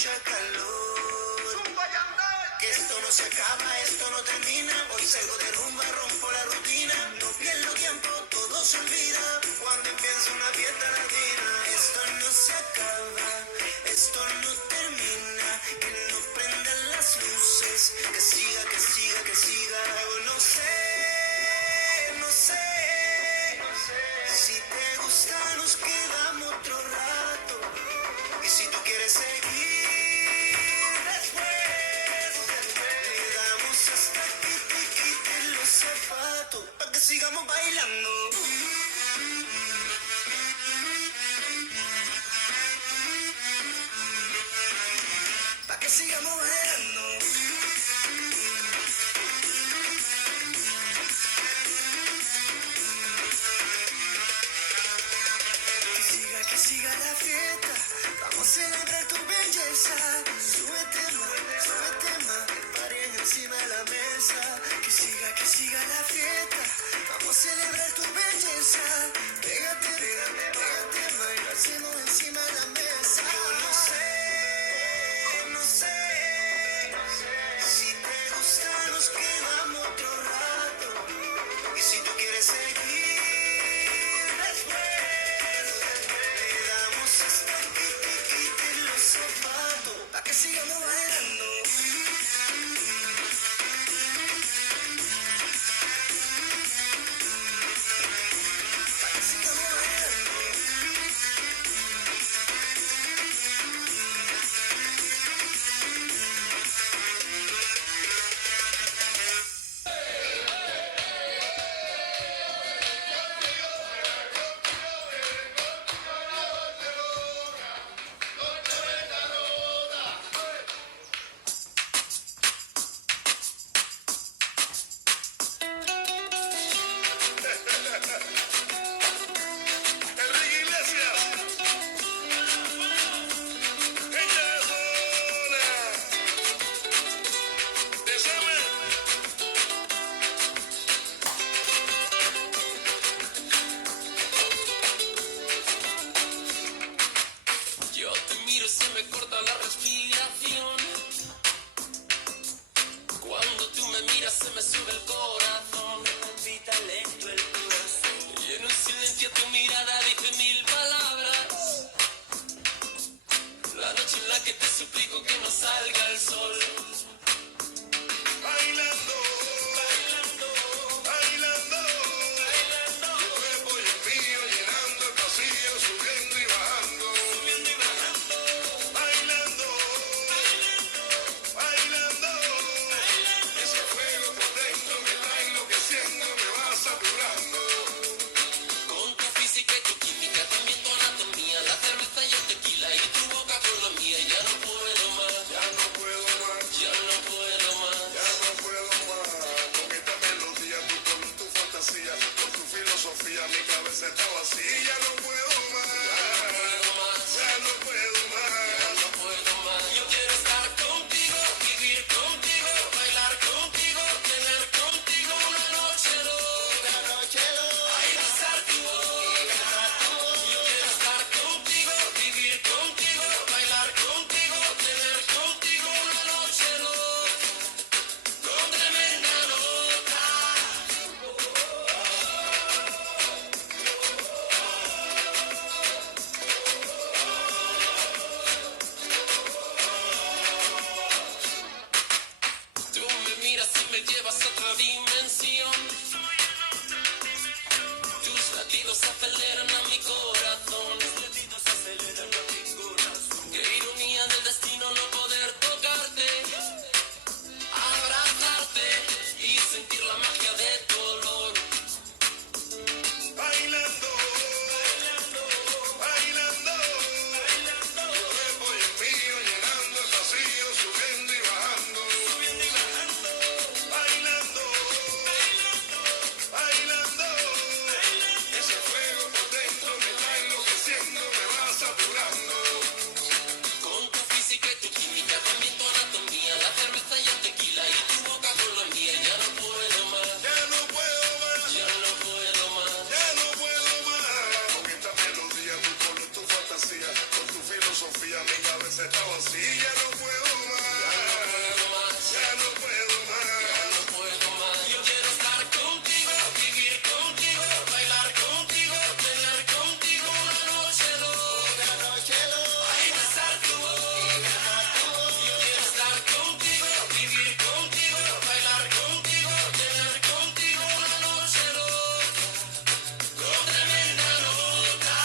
mucha calor. Que esto no se acaba, esto no termina. Hoy salgo de rumba, rompo la rutina. No pierdo tiempo, todo se olvida cuando empieza una fiesta latina. Esto no se acaba, esto no termina. Que no prendan las luces, que siga, que siga, que siga. Yo no sé, no sé. Si te gusta nos quedamos otro rato. Y si tú quieres seguir después, le damos hasta que te quiten los zapatos, para que sigamos bailando. Para que sigamos bailando. Que siga la fiesta, vamos a celebrar tu belleza. Súbete más, el party encima de la mesa. Que siga la fiesta, vamos a celebrar tu belleza. Pégate más y lo hacemos encima de la mesa. Yo no sé, no sé, si te gusta nos quedamos otro rato. Y si tú quieres seguir después, pa' que sigamos bailando. Pa' que sigamos bailando. filosofía, mi cabeza está vacía, no puedo más, ya no puedo más. Yo quiero estar contigo, vivir contigo, bailar contigo, tener contigo una noche loca, ay, besar tu boca. Yo quiero estar contigo, vivir contigo, bailar contigo, tener contigo una noche loca, con tremenda nota.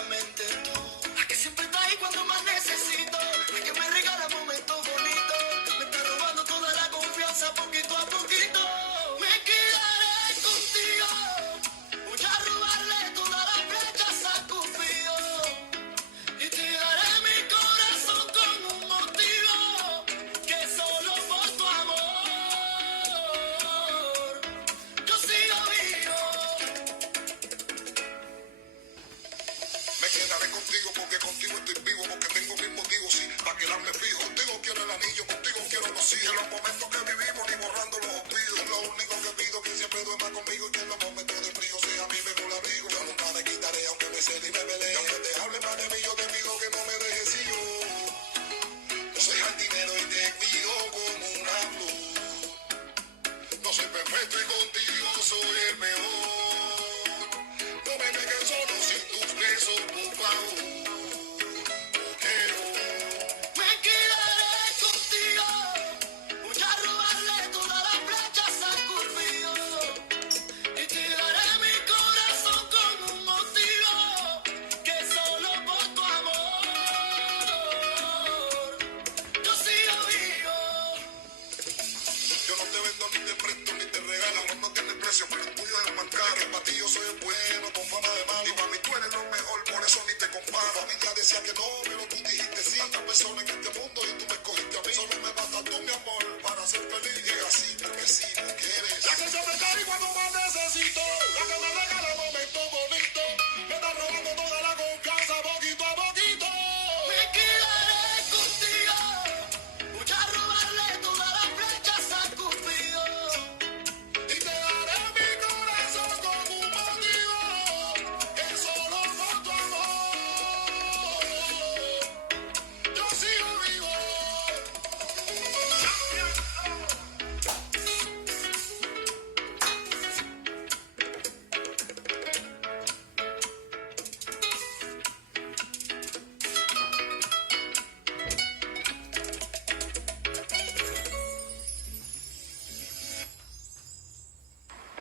solamente tú. La que siempre está ahí cuando más necesito. La que me regala momentos bonitos. Me está robando toda la confianza poquito a poquito. Me quedaré contigo. Voy a robarle todas las flechas a Cupido. Y te daré mi corazón con un motivo. Que solo por tu amor yo sigo vivo. Me quedaré contigo porque contigo estoy vivo, porque tengo mis motivos, sí, para quedarme fijo. Contigo quiero el anillo, contigo quiero los hijos. En los momentos que vivimos ni borrando los olvidos. Lo único que pido que siempre duerma conmigo y que en los momentos de frío sea mi mejor abrigo. Yo nunca me quitaré aunque me cede y me pelee. Y aunque te hable mal de mí, yo te digo que no me dejes si yo soy jardinero y te cuido como una flor. No soy perfecto y contigo soy el mejor. No me dejes solo sin tus besos, por favor. Me quedaré contigo. Voy a robarle todas las flechas a Cupido. Y te daré mi corazón con un motivo. Que solo por tu amor yo sigo vivo. Yo no te vendo ni te presto ni te regalo. No tiene precio, pero el tuyo es más caro. Que para ti yo soy el bueno, con fama de malo. Y para mí tú eres lo mejor, por eso ni te comparo. Mi familia decía que no, pero tú dijiste sí. Tantas personas en este